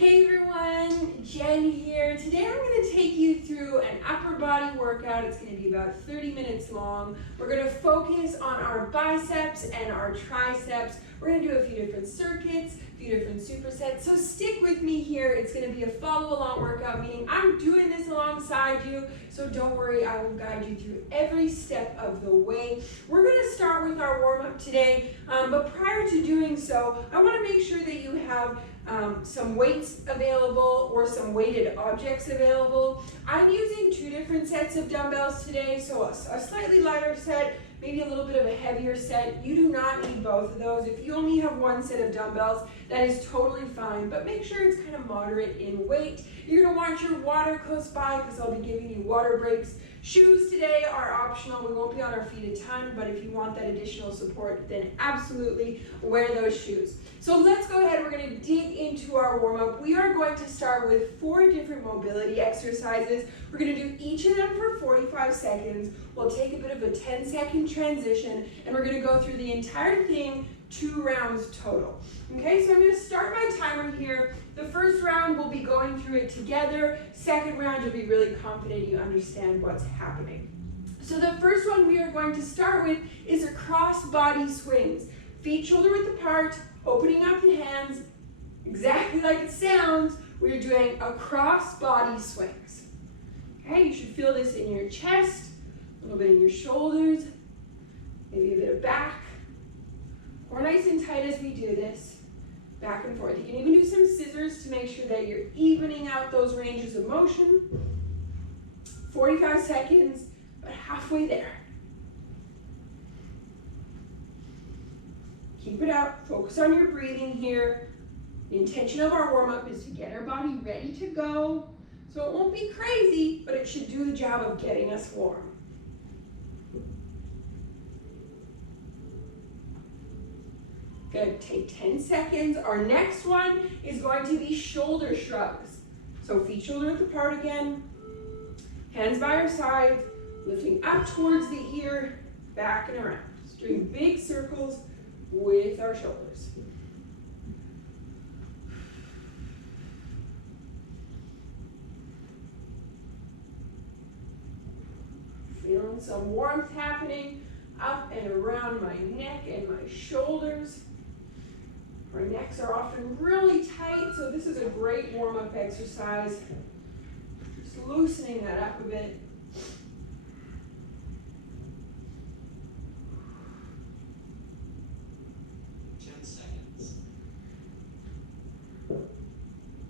Hey everyone, Jen here. Today I'm going to take you through an upper body workout. It's going to be about 30 minutes long. We're going to focus on our biceps and our triceps. We're going to do a few different circuits, a few different supersets. So stick with me here. It's going to be a follow-along workout, meaning I'm doing this alongside you. So don't worry, I will guide you through every step of the way. We're going to start with our warm-up today, but prior to doing so, I want to make sure that you have some weights available or some weighted objects available. I'm using two different sets of dumbbells today, so a slightly lighter set, maybe a little bit of a heavier set. You do not need both of those. If you only have one set of dumbbells, that is totally fine, but make sure it's kind of moderate in weight. You're going to want your water close by because I'll be giving you water breaks. Shoes today are optional. We won't be on our feet a ton, but if you want that additional support, then absolutely wear those shoes. So let's go ahead. We're going to dig into our warm-up. We are going to start with 4 different mobility exercises. We're going to do each of them for 45 seconds. We'll take a bit of a 10-second transition, and we're going to go through the entire thing 2 rounds total. Okay, so I'm going to start my timer here. The first round, we'll be going through it together. Second round, you'll be really confident you understand what's happening. So the first one we are going to start with is a cross-body swings. Feet shoulder-width apart, opening up the hands, exactly like it sounds. We're doing a cross-body swings. Okay, you should feel this in your chest, a little bit in your shoulders, maybe a bit of back. Core nice and tight as we do this, back and forth. You can even do some scissors to make sure that you're evening out those ranges of motion. 45 seconds, but halfway there. Keep it up, focus on your breathing here. The intention of our warm-up is to get our body ready to go. So it won't be crazy, but it should do the job of getting us warm. Good, take 10 seconds. Our next one is going to be shoulder shrugs. So feet shoulder width apart again, hands by our sides, lifting up towards the ear, back and around. Just doing big circles with our shoulders. Feeling some warmth happening up and around my neck and my shoulders. Our necks are often really tight, so this is a great warm-up exercise. Just loosening that up a bit.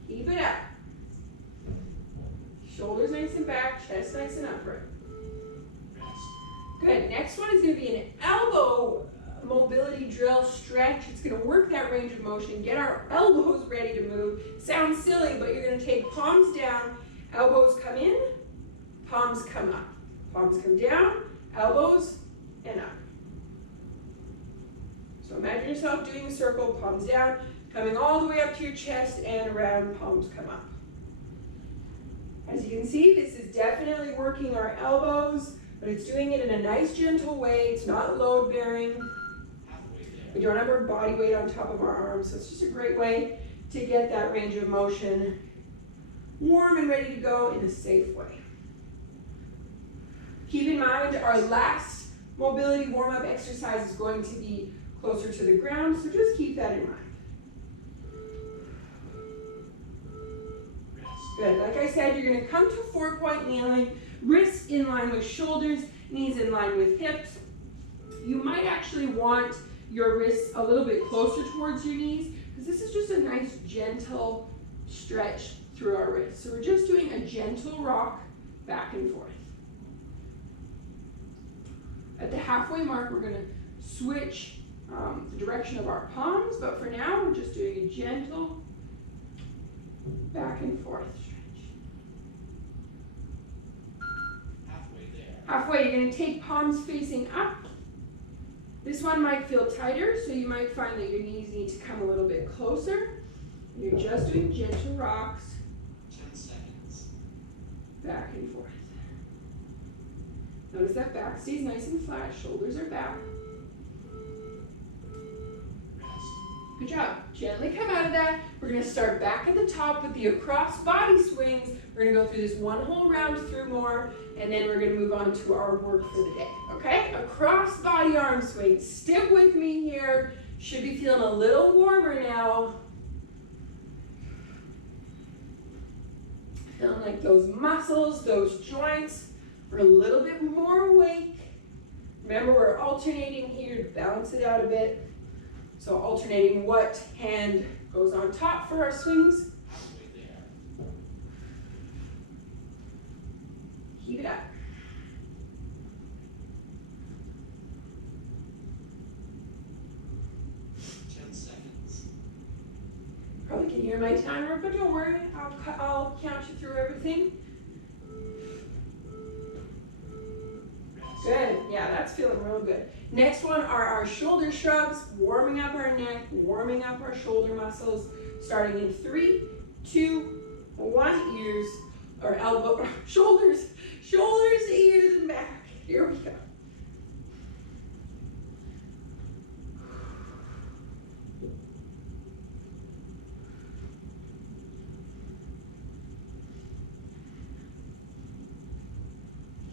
Keep it up. Shoulders nice and back, chest nice and upright. Good. Next one is going to be an elbow mobility drill stretch. It's going to work that range of motion, get our elbows ready to move. Sounds silly, but you're going to take palms down, elbows come in, palms come up. Palms come down, elbows, and up. So imagine yourself doing a circle, palms down, coming all the way up to your chest and around, palms come up. As you can see, this is definitely working our elbows, but it's doing it in a nice, gentle way. It's not load-bearing. We don't have our body weight on top of our arms, so it's just a great way to get that range of motion warm and ready to go in a safe way. Keep in mind, our last mobility warm-up exercise is going to be closer to the ground, so just keep that in mind. Good. Like I said, you're going to come to 4-point kneeling, wrists in line with shoulders, knees in line with hips. You might actually want your wrists a little bit closer towards your knees because this is just a nice gentle stretch through our wrists. So we're just doing a gentle rock back and forth. At the halfway mark, we're going to switch the direction of our palms, but for now, we're just doing a gentle back and forth stretch. Halfway, you're going to take palms facing up. This one might feel tighter, so you might find that your knees need to come a little bit closer. You're just doing gentle rocks. 10 seconds. Back and forth. Notice that back stays nice and flat, shoulders are back. Good job. Gently come out of that. We're going to start back at the top with the across body swings. We're going to go through this one whole round through more, and then we're going to move on to our work for the day. Okay? Across body arm swings. Stick with me here. Should be feeling a little warmer now. Feeling like those muscles, those joints are a little bit more awake. Remember, we're alternating here to balance it out a bit. So alternating what hand goes on top for our swings. Keep it up. Probably can hear my timer, but don't worry, I'll count you through everything. Good, yeah, that's feeling real good. Next one are our shoulder shrugs, warming up our neck, warming up our shoulder muscles, starting in 3, 2, 1, ears, or elbow, shoulders, ears, and back. Here we go.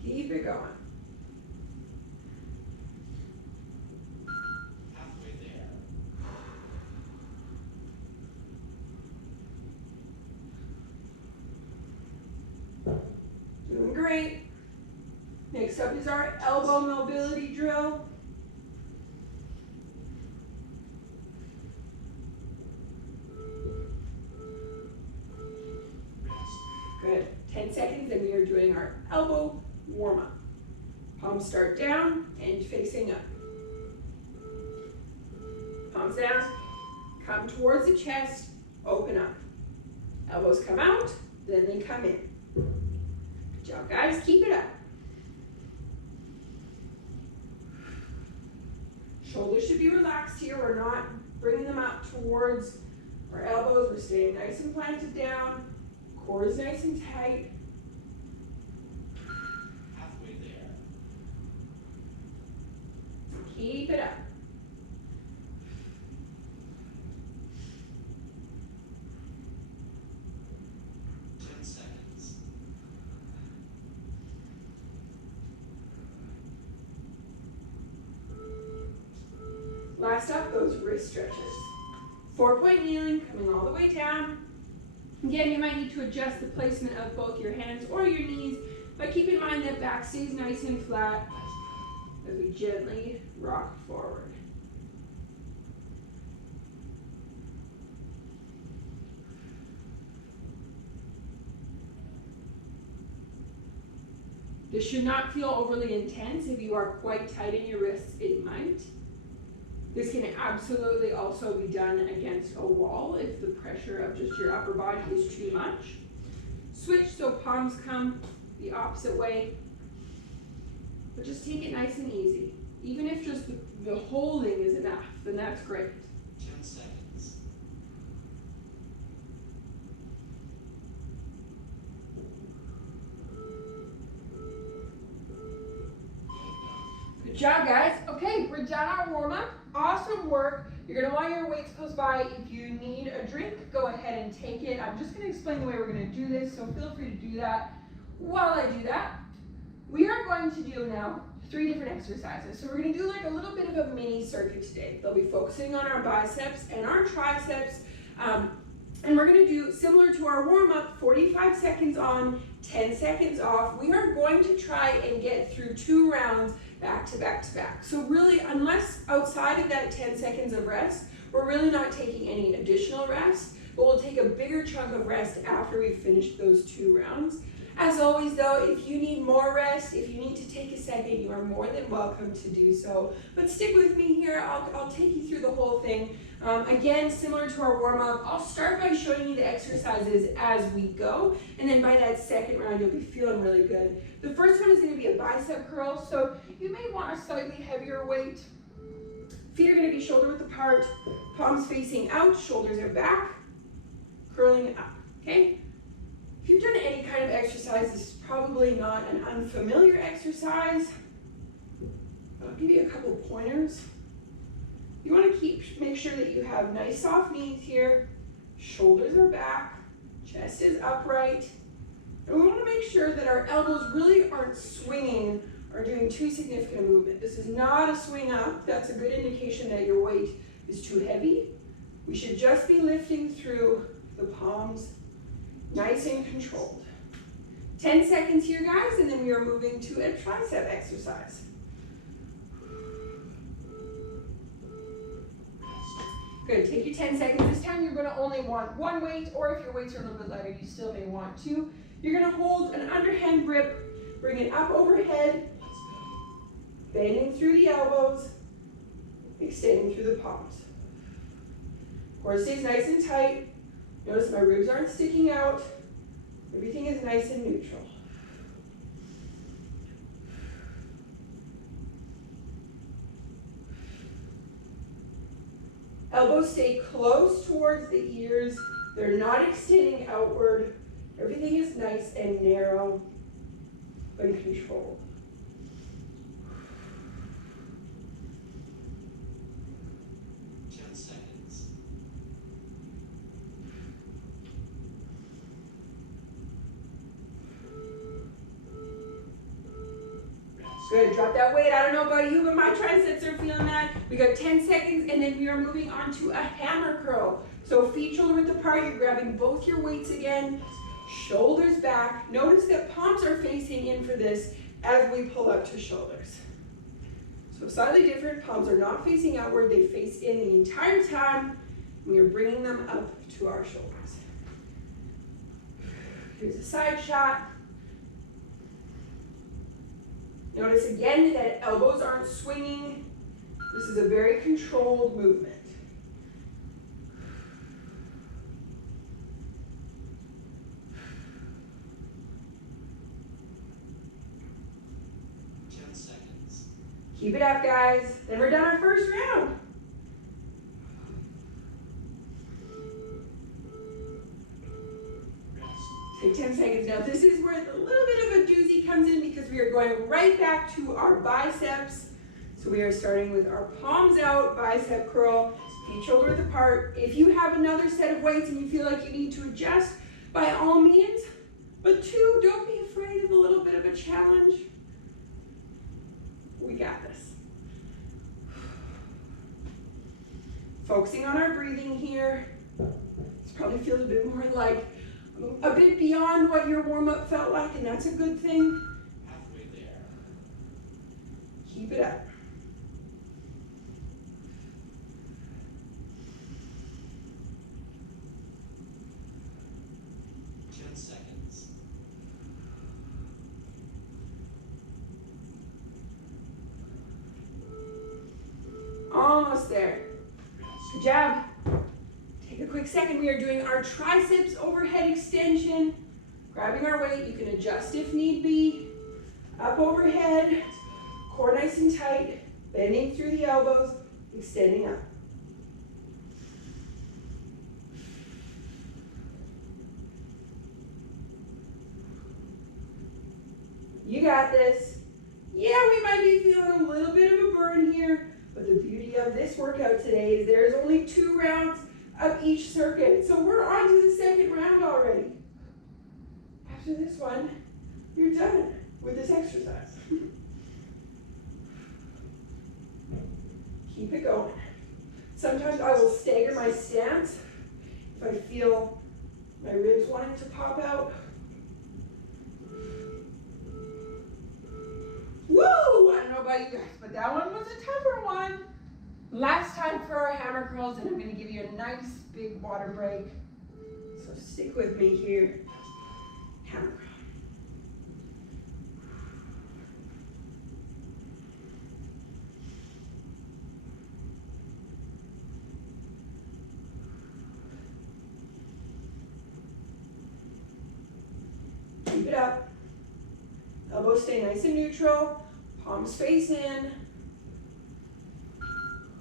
Keep it going. Halfway there. Doing great. Next up is our elbow mobility drill. Good. 10 seconds, and we are doing our elbow warm-up. Palms start down and facing up. Palms down, come towards the chest, open up. Elbows come out, then they come in. Good job, guys. Keep it up. Shoulders should be relaxed here. We're not bringing them up towards our elbows. We're staying nice and planted down. Core is nice and tight. Halfway there. Keep it up. Last up, those wrist stretches. 4-point kneeling, coming all the way down. Again, you might need to adjust the placement of both your hands or your knees, but keep in mind that back stays nice and flat as we gently rock forward. This should not feel overly intense. If you are quite tight in your wrists, it might. This can absolutely also be done against a wall if the pressure of just your upper body is too much. Switch so palms come the opposite way, but just take it nice and easy. Even if just the holding is enough, then that's great. 10 seconds. Good job, guys. Okay, we're done our warm-up. Awesome work. You're gonna want your weights close by. If you need a drink, go ahead and take it. I'm just gonna explain the way we're gonna do this, so feel free to do that. While I do that, we are going to do now 3 different exercises. So we're gonna do like a little bit of a mini circuit today. They'll be focusing on our biceps and our triceps. And we're gonna do similar to our warm-up, 45 seconds on, 10 seconds off. We are going to try and get through 2 rounds back to back to back. So really, unless outside of that 10 seconds of rest, we're really not taking any additional rest, but we'll take a bigger chunk of rest after we finish those 2 rounds. As always though, if you need more rest, if you need to take a second, you are more than welcome to do so. But stick with me here, I'll take you through the whole thing. Again, similar to our warm-up, I'll start by showing you the exercises as we go, and then by that second round, you'll be feeling really good. The first one is gonna be a bicep curl, so you may want a slightly heavier weight. Feet are gonna be shoulder width apart, palms facing out, shoulders are back, curling up, okay? If you've done any kind of exercise, this is probably not an unfamiliar exercise. I'll give you a couple pointers. You want to make sure that you have nice soft knees here, shoulders are back, chest is upright, and we want to make sure that our elbows really aren't swinging or doing too significant a movement. This is not a swing up. That's a good indication that your weight is too heavy. We should just be lifting through the palms, nice and controlled. 10 seconds here, guys, and then we are moving to a tricep exercise. Good, take your 10 seconds. This time you're gonna only want one weight, or if your weights are a little bit lighter, you still may want two. You're gonna hold an underhand grip, bring it up overhead, bending through the elbows, extending through the palms. Core stays nice and tight. Notice my ribs aren't sticking out. Everything is nice and neutral. Elbows stay close towards the ears. They're not extending outward. Everything is nice and narrow and controlled. Good, drop that weight. I don't know about you, but my triceps are feeling that. We got 10 seconds, and then we are moving on to a hammer curl. So feet shoulder width apart, you're grabbing both your weights again, shoulders back. Notice that palms are facing in for this as we pull up to shoulders. So slightly different, palms are not facing outward, they face in the entire time. We are bringing them up to our shoulders. Here's a side shot. Notice again that elbows aren't swinging. This is a very controlled movement. Keep it up, guys. Then we're done our first round. Take 10 seconds now. This is where a little bit of a doozy comes in because we are going right back to our biceps. So we are starting with our palms out, bicep curl, feet shoulder width apart. If you have another set of weights and you feel like you need to adjust, by all means. But two, don't be afraid of a little bit of a challenge. We got this. Focusing on our breathing here. This probably feels a bit more like a bit beyond what your warm-up felt like, and that's a good thing. Halfway there. Keep it up. Almost there. Good job. Take a quick second. We are doing our triceps overhead extension. Grabbing our weight. You can adjust if need be. Up overhead. Core nice and tight. Bending through the elbows. Extending up. You got this. Yeah, we might be feeling a little bit of a burn here. But the beauty of this workout today is there's only 2 rounds of each circuit. So we're on to the second round already. After this one, you're done with this exercise. Keep it going. Sometimes I will stagger my stance if I feel my ribs wanting to pop out. Woo! I don't know about you guys, but that one was a tougher one. Last time for our hammer curls, and I'm going to give you a nice big water break. So stick with me here. Hammer curl. Keep it up. Elbows stay nice and neutral. Palms face in.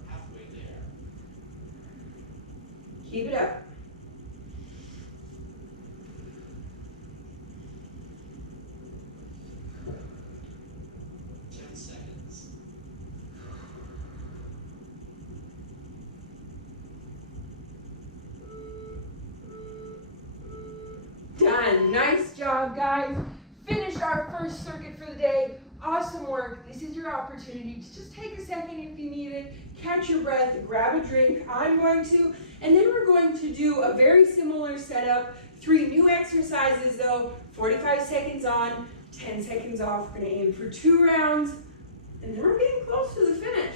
Halfway there. Keep it up. Nice job, guys. Finished our first circuit for the day. Awesome work. This is your opportunity to just take a second if you need it, catch your breath, grab a drink. I'm going to, and then we're going to do a very similar setup. 3 new exercises though, 45 seconds on, 10 seconds off. We're gonna aim for 2 rounds, and then we're getting close to the finish.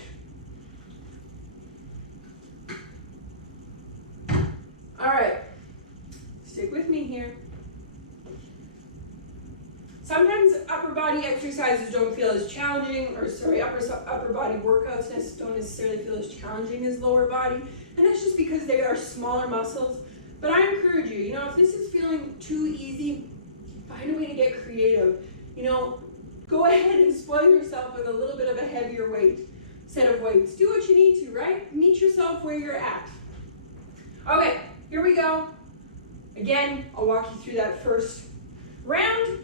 All right, stick with me here. Sometimes upper body exercises don't feel as challenging, or sorry, upper body workouts don't necessarily feel as challenging as lower body, and that's just because they are smaller muscles. But I encourage you, if this is feeling too easy, find a way to get creative. Go ahead and spoil yourself with a little bit of a heavier set of weights. Do what you need to, right? Meet yourself where you're at. Okay, here we go. Again, I'll walk you through that first round,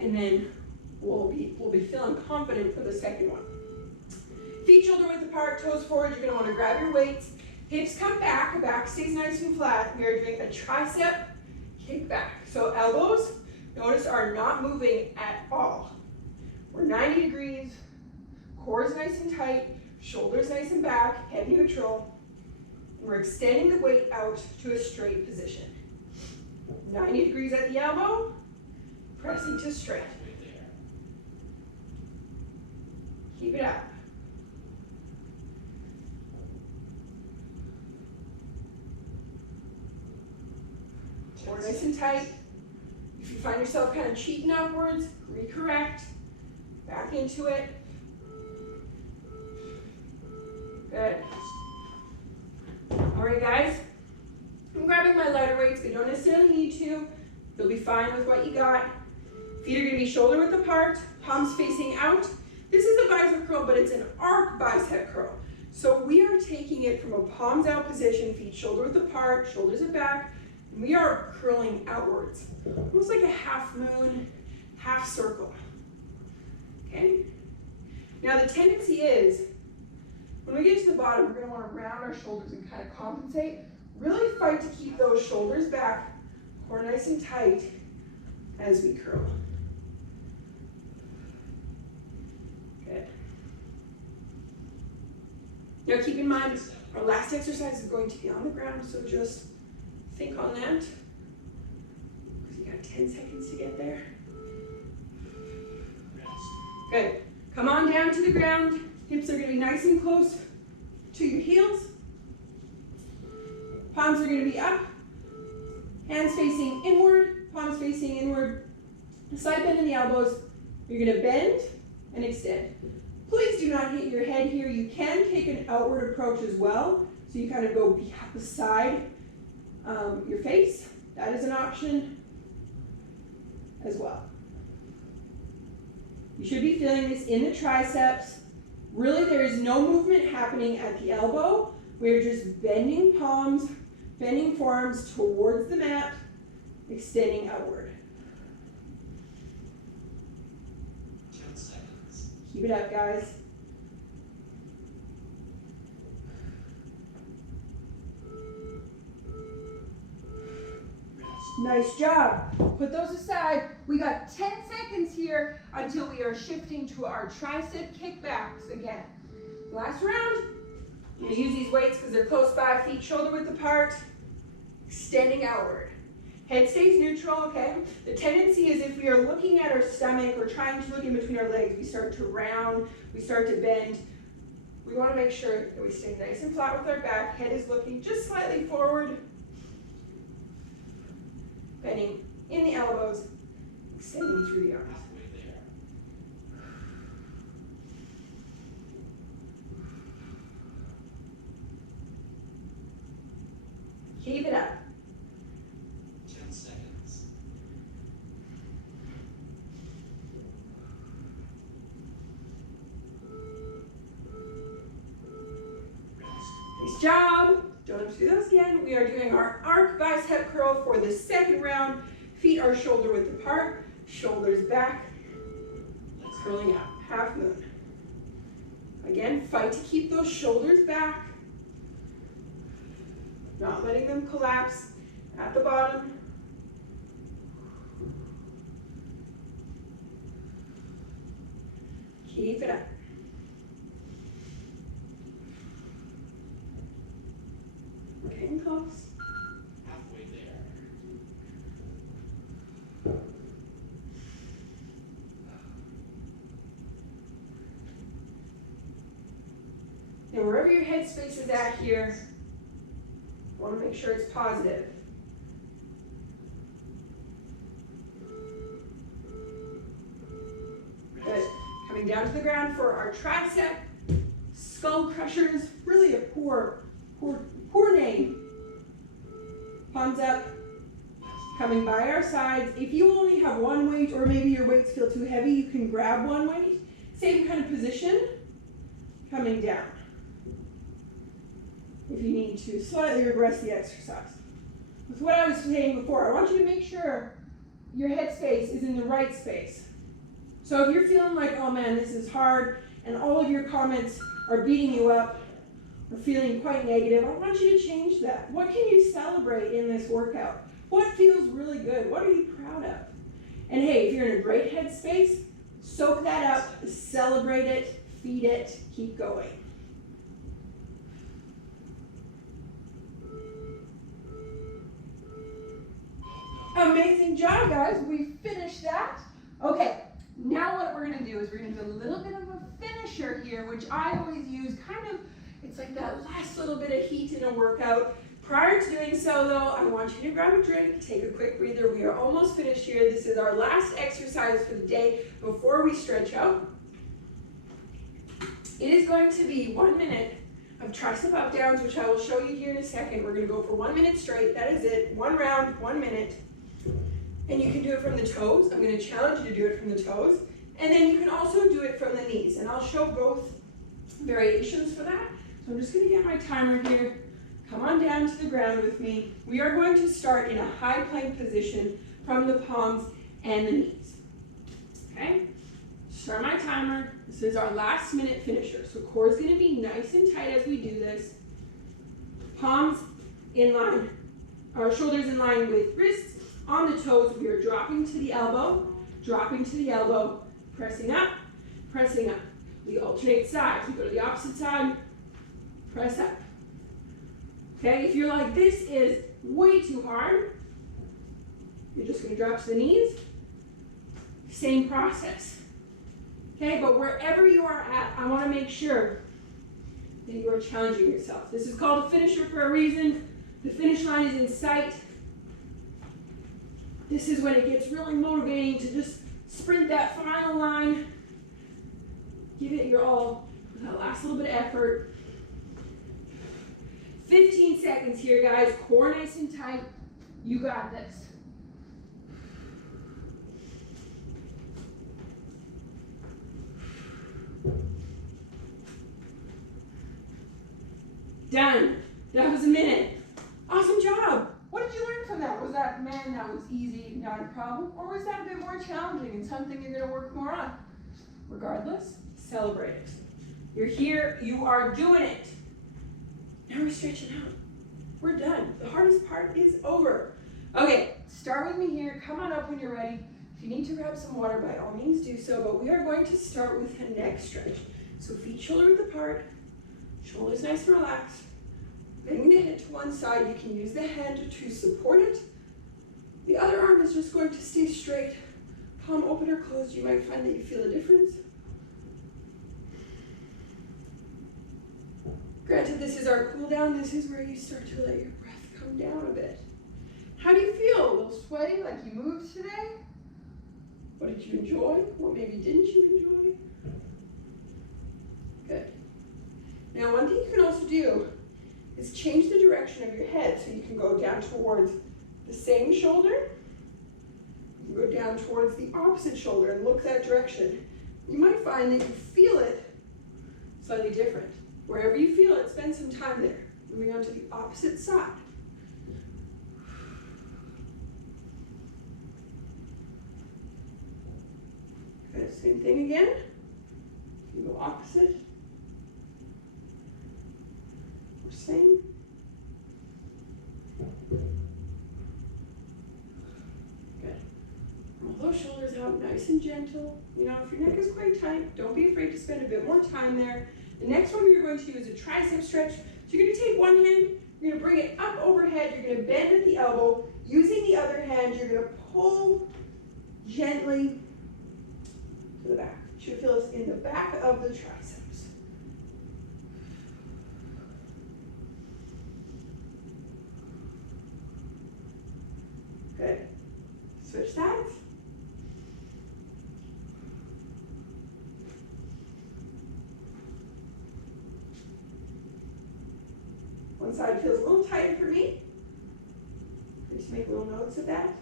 and then we'll be feeling confident for the second one. Feet shoulder width apart, toes forward. You're gonna wanna grab your weights. Hips come back, back stays nice and flat. We are doing a tricep kick back. So elbows, notice, are not moving at all. We're 90 degrees, core is nice and tight, shoulders nice and back, head neutral. And we're extending the weight out to a straight position. 90 degrees at the elbow, pressing to straight. Keep it up. Core nice and tight. If you find yourself kind of cheating upwards, recorrect. Back into it. Good. All right, guys. I'm grabbing my lighter weights. You don't necessarily need to. You'll be fine with what you got. Feet are going to be shoulder width apart, palms facing out. This is a bicep curl, but it's an arc bicep curl. So we are taking it from a palms out position, feet shoulder width apart, shoulders are back, and we are curling outwards. Almost like a half moon, half circle. Okay? Now the tendency is, when we get to the bottom, we're going to want to round our shoulders and kind of compensate. Really fight to keep those shoulders back, core nice and tight as we curl. Good. Now keep in mind, our last exercise is going to be on the ground, so just think on that. Because you got 10 seconds to get there. Good. Come on down to the ground. Hips are going to be nice and close to your heels. Palms are going to be up. Hands facing inward, palms facing inward. Side bend in the elbows. You're going to bend and extend. Please do not hit your head here. You can take an outward approach as well. So you kind of go beside your face. That is an option as well. You should be feeling this in the triceps. Really, there is no movement happening at the elbow. We're just bending palms, bending forearms towards the mat, extending outward. 10 seconds. Keep it up, guys. Nice job. Put those aside. We got 10 seconds here until we are shifting to our tricep kickbacks again. Last round. I'm going to use these weights because they're close by, feet shoulder width apart, extending outward. Head stays neutral, okay? The tendency is if we are looking at our stomach or trying to look in between our legs, we start to round, we start to bend. We want to make sure that we stay nice and flat with our back. Head is looking just slightly forward. Bending in the elbows, extending through the arms. Halfway there. Keep it up. 10 seconds. Nice job. Don't have to do those again. We are doing our arc bicep curl for the second round. Feet are shoulder width apart, shoulders back, curling up, half moon. Again, fight to keep those shoulders back, not letting them collapse at the bottom. Keep it up. We're getting close. Halfway there. Now, wherever your headspace is at here, I want to make sure it's positive. Good. Coming down to the ground for our tricep. Skull crushers, really a poor name. Palms up, coming by our sides. If you only have one weight, or maybe your weights feel too heavy, you can grab one weight. Same kind of position, coming down. If you need to slightly regress the exercise. With what I was saying before, I want you to make sure your headspace is in the right space. So if you're feeling like, oh man, this is hard, and all of your comments are beating you up, or feeling quite negative, I want you to change that. What can you celebrate in this workout? What feels really good? What are you proud of? And hey, if you're in a great headspace, soak that up, celebrate it, feed it, keep going. Amazing job, guys. We finished that. Okay, now what we're going to do is we're going to do a little bit of a finisher here, which I always use kind of, it's like that last little bit of heat in a workout. Prior to doing so, though, I want you to grab a drink, take a quick breather. We are almost finished here. This is our last exercise for the day before we stretch out. It is going to be 1 minute of tricep up downs, which I will show you here in a second. We're going to go for 1 minute straight. That is it. One round, 1 minute. And you can do it from the toes. I'm going to challenge you to do it from the toes. And then you can also do it from the knees. And I'll show both variations for that. So I'm just going to get my timer here. Come on down to the ground with me. We are going to start in a high plank position from the palms and the knees. Okay? Start my timer. This is our last minute finisher. So core is going to be nice and tight as we do this. Palms in line, our shoulders in line with wrists. On the toes, we are dropping to the elbow, pressing up, pressing up. We alternate sides. We go to the opposite side, press up. Okay, if you're like, this is way too hard, you're just going to drop to the knees. Same process. Okay, but wherever you are at, I want to make sure that you are challenging yourself. This is called a finisher for a reason. The finish line is in sight. This is when it gets really motivating to just sprint that final line. Give it your all with that last little bit of effort. 15 seconds here, guys. Core nice and tight. You got this. Done. That was a minute. Awesome job. What did you learn from that? Was that, man, that was easy, not a problem? Or was that a bit more challenging and something you're going to work more on? Regardless, celebrate it. You're here. You are doing it. Now we're stretching out. We're done. The hardest part is over. Okay, start with me here. Come on up when you're ready. If you need to grab some water, by all means do so, but we are going to start with a neck stretch. So feet shoulder width apart, shoulders nice and relaxed. Bending the head to one side, you can use the hand to support it. The other arm is just going to stay straight. Palm open or closed, you might find that you feel a difference. Granted, this is our cool down. This is where you start to let your breath come down a bit. How do you feel? A little sweaty, like you moved today? What did you enjoy? What maybe didn't you enjoy? Good. Now, one thing you can also do is change the direction of your head so you can go down towards the same shoulder. You can go down towards the opposite shoulder and look that direction. You might find that you feel it slightly different. Wherever you feel it, spend some time there. Moving on to the opposite side. Good, same thing again. You go opposite. Or same. Good. Roll pull those shoulders out nice and gentle. You know, if your neck is quite tight, don't be afraid to spend a bit more time there. The next one we're going to do is a tricep stretch. So you're going to take one hand, you're going to bring it up overhead, you're going to bend at the elbow. Using the other hand, you're going to pull gently to the back. You should feel this in the back of the triceps. Good. Switch sides. One side feels a little tighter for me. Just make little notes of that.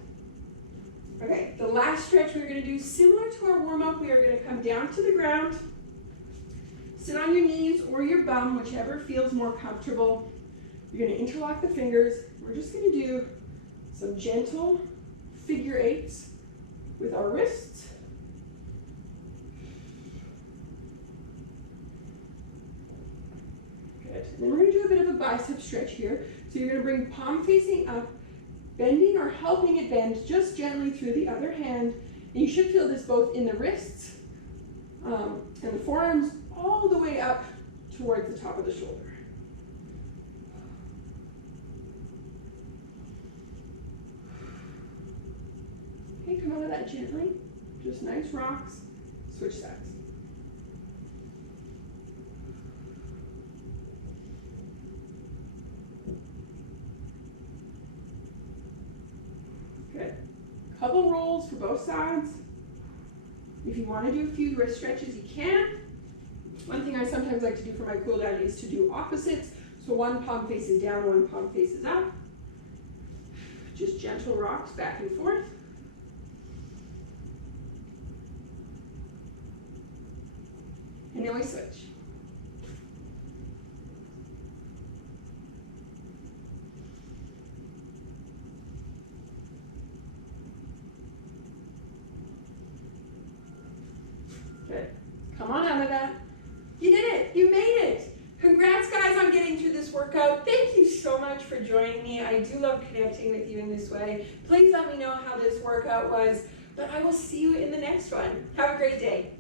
Okay, the last stretch we're going to do, similar to our warm-up, we are going to come down to the ground, sit on your knees or your bum, whichever feels more comfortable. You're going to interlock the fingers. We're just going to do some gentle figure eights with our wrists. Good. And then we're going to do a bit of a bicep stretch here. So you're going to bring palm facing up, bending or helping it bend just gently through the other hand. And you should feel this both in the wrists and the forearms all the way up towards the top of the shoulder. Okay, come out of that gently. Just nice rocks. Switch sides. Good. Couple rolls for both sides. If you want to do a few wrist stretches, you can. One thing I sometimes like to do for my cool down is to do opposites. So one palm faces down, one palm faces up. Just gentle rocks back and forth. And then we switch. Good. Come on out of that. You did it. You made it. Congrats, guys, on getting through this workout. Thank you so much for joining me. I do love connecting with you in this way. Please let me know how this workout was, but I will see you in the next one. Have a great day.